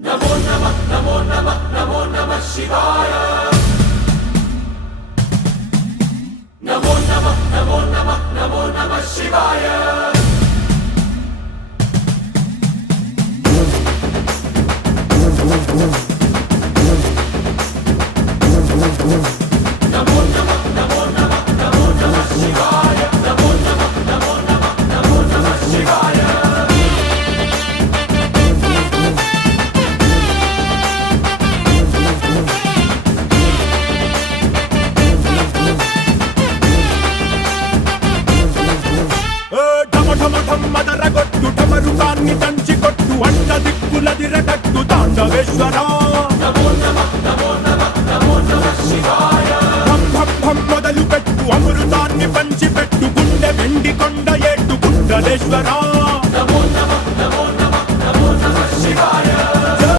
नमो नमः नमो नमः नमो नमः शिवाय। नमो नमः नमो नमः नमो नमः शिवाय। नमो नमः नमो नमः नमो नमः शिवाय। नमो नमः नमो नमः नमो नमः शिवाय। మదరగొట్టు ఢమరుకాన్ని దంచికొట్టు అంట దిక్కులదిరగట్టు తాండవేశ్వర నమో నమః నమో నమః నమో నమః శివాయ। భం భం భం మొదలు పెట్టు అమృతాన్ని పంచిపెట్టు గుండె వెండి కొండ ఏట్టు గుండలేశ్వర